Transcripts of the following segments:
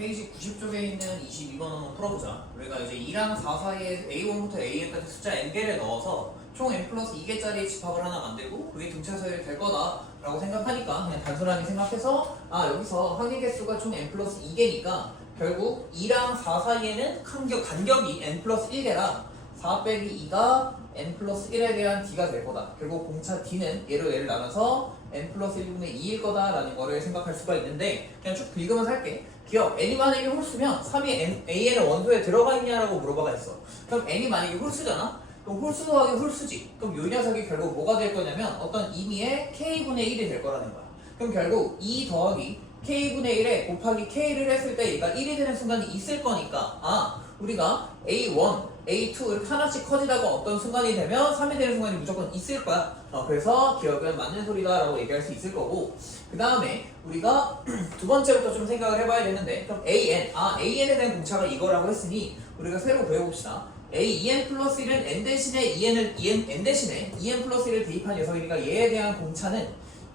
페이지 90쪽에 있는 22번 한번 풀어보자. 우리가 이제 2랑 4 사이에 A1부터 AN까지 숫자 n개를 넣어서 총 n 플러스 2개짜리 집합을 하나 만들고 그게 등차 서열이 될 거다라고 생각하니까 그냥 단순하게 생각해서 여기서 항의 개수가 총 n 플러스 2개니까 결국 2랑 4 사이에는 간격이 n 플러스 1개라 4 빼기 2가 n 플러스 1에 대한 d가 될 거다. 결국 공차 d는 얘를 나눠서 n 플러스 1분의 2일 거다라는 거를 생각할 수가 있는데 그냥 쭉 읽으면서 할게. 기억, n이 만약에 홀수면 3이 an의 원소에 들어가 있냐라고 물어봐가 있어. 그럼 n이 만약에 홀수잖아? 그럼 홀수 더하기 홀수지. 그럼 요 녀석이 결국 뭐가 될 거냐면 어떤 임의의 k분의 1이 될 거라는 거야. 그럼 결국 2 더하기 k분의 1에 곱하기 k를 했을 때 얘가 1이 되는 순간이 있을 거니까 우리가 A1, A2 이렇게 하나씩 커지다가 어떤 순간이 되면 3이 되는 순간이 무조건 있을 거야. 그래서 기억은 맞는 소리다 라고 얘기할 수 있을 거고 그 다음에 우리가 두 번째부터 좀 생각을 해봐야 되는데 그럼 AN, AN에 대한 공차가 이거라고 했으니 우리가 새로 배워봅시다. AEN 플러스 1은 N 대신에 N 대신에 EN 플러스 1을 대입한 녀석이니까 얘에 대한 공차는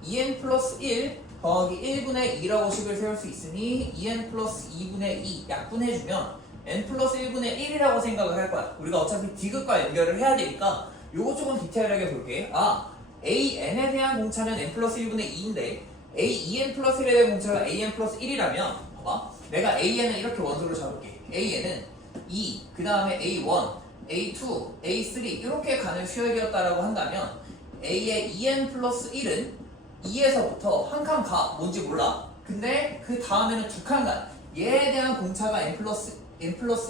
EN 플러스 1 더하기 1분의 2라고 식을 세울 수 있으니 EN 플러스 2분의 2 약분해주면 n 플러스 1분의 1이라고 생각을 할 거야. 우리가 어차피 디귿과 연결을 해야 되니까 요거 조금 디테일하게 볼게. AN에 대한 공차는 n 플러스 1분의 2인데 AEN 플러스 1에 대한 공차가 AN 플러스 1이라면 봐봐. 내가 AN을 이렇게 원소로 잡을게. AN은 2, 그 다음에 A1, A2, A3 이렇게 가는 수열이었다라고 한다면 A의 EN 플러스 1은 2에서부터 한 칸 가. 뭔지 몰라. 근데 그 다음에는 두 칸 가. 얘에 대한 공차가 n 플러스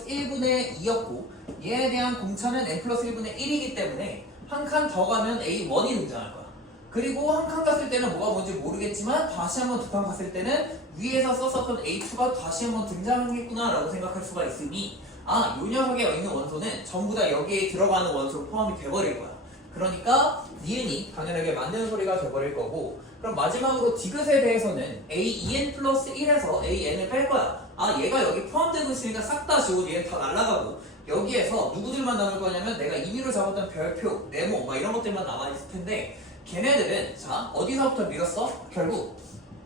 1분의 2였고 얘에 대한 공차는 n 플러스 1분의 1이기 때문에 한 칸 더 가면 A1이 등장할 거야. 그리고 한 칸 갔을 때는 뭐가 뭔지 모르겠지만 다시 한번 두 칸 갔을 때는 위에서 썼었던 A2가 다시 한번 등장하겠구나 라고 생각할 수가 있으니 요 녀석에 있는 원소는 전부 다 여기에 들어가는 원소로 포함이 돼버릴 거야. 그러니까 니은이 당연하게 맞는 소리가 돼버릴 거고 그럼 마지막으로 디귿에 대해서는 AEN 플러스 1에서 AN을 뺄 거야. 얘가 여기 포함되고 있으니까 싹 다 지우고 얘는 다 날아가고 여기에서 누구들만 남을 거냐면 내가 임의로 잡았던 별표, 네모 이런 것들만 남아있을 텐데 걔네들은 자 어디서부터 밀었어? 결국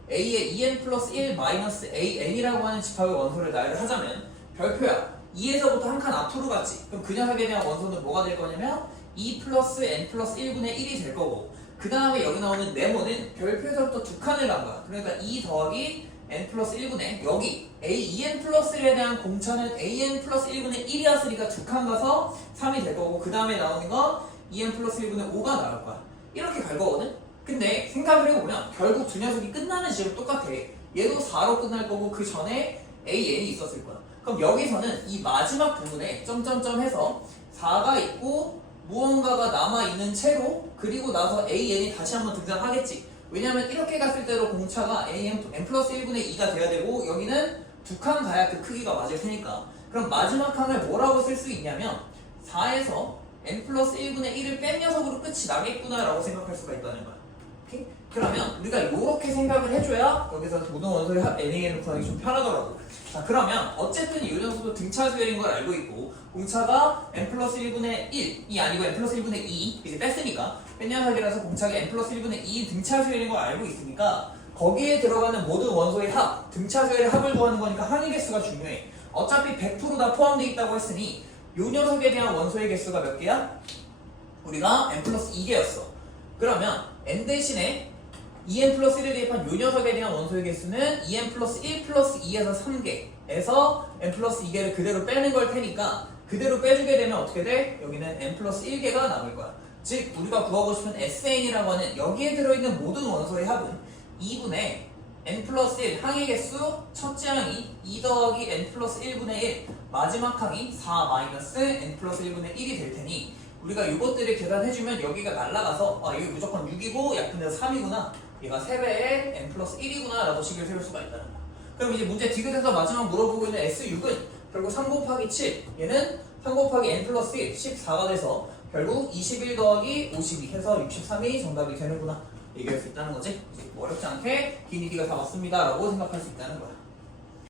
A의 EN 플러스 1 마이너스 AN이라고 하는 집합의 원소를 나열을 하자면 별표야 2에서부터 한 칸 앞으로 갔지. 그럼 그 녀석에 대한 원소는 뭐가 될 거냐면 2 플러스 n 플러스 1분의 1이 될 거고 그 다음에 여기 나오는 네모는 별표에서부터 두 칸을 간 거야. 그러니까 2 더하기 n 플러스 1분의 여기 AEN 플러스 1에 대한 공차는 AN 플러스 1분의 1이었으니까 두 칸 가서 3이 될 거고 그 다음에 나오는 건 EN 플러스 1분의 5가 나올 거야. 이렇게 갈 거거든? 근데 생각을 해보면 결국 두 녀석이 끝나는 지점 똑같아. 얘도 4로 끝날 거고 그 전에 AN이 있었을 거야. 그럼 여기서는 이 마지막 부분에 점점점 해서 4가 있고 무언가가 남아있는 채로 그리고 나서 AN이 다시 한번 등장하겠지. 왜냐면 이렇게 갔을 때도 공차가 n 플러스 1분의 2가 돼야 되고 여기는 두 칸 가야 그 크기가 맞을 테니까 그럼 마지막 칸을 뭐라고 쓸 수 있냐면 4에서 n 플러스 1분의 1을 뺀 녀석으로 끝이 나겠구나 라고 생각할 수가 있다는 거야. 오케이? 그러면 우리가 이렇게 생각을 해줘야 여기서 모든 원소의 합 NAN을 구하기 좀 편하더라고. 자 그러면 어쨌든 이 녀석도 등차 수열인 걸 알고 있고 공차가 n 플러스 1분의 1이 아니고 n 플러스 1분의 2 이제 뺐으니까 뺀 녀석이라서 공차가 n 플러스 1분의 2 등차 수열인 걸 알고 있으니까 거기에 들어가는 모든 원소의 합, 등차 수열의 합을 구하는 거니까 항의 개수가 중요해. 어차피 100% 다 포함되어 있다고 했으니 이 녀석에 대한 원소의 개수가 몇 개야? 우리가 n 플러스 2개였어. 그러면 n 대신에 EN 플러스 1을 대입한 이 녀석에 대한 원소의 개수는 EN 플러스 1 플러스 2에서 3개에서 n 플러스 2개를 그대로 빼는 걸 테니까 그대로 빼주게 되면 어떻게 돼? 여기는 n 플러스 1개가 남을 거야. 즉 우리가 구하고 싶은 SN이라고 하는 여기에 들어있는 모든 원소의 합은 2분의 n 플러스 1 항의 개수 첫째 항이 2 더하기 n 플러스 1분의 1 마지막 항이 4 마이너스 n 플러스 1분의 1이 될 테니 우리가 이것들을 계산해주면 여기가 날라가서 여기 무조건 6이고 약분해서 3이구나 얘가 3배의 n 플러스 1이구나 라고 식을 세울 수가 있다는 거야. 그럼 이제 문제 디귿에서 마지막 물어보고 있는 S6은 결국 3 곱하기 7 얘는 3 곱하기 n 플러스 1 14가 돼서 결국 21 더하기 52 해서 63이 정답이 되는구나 얘기할 수 있다는 거지. 이제 뭐 어렵지 않게 긴 이디가 다 맞습니다 라고 생각할 수 있다는 거야.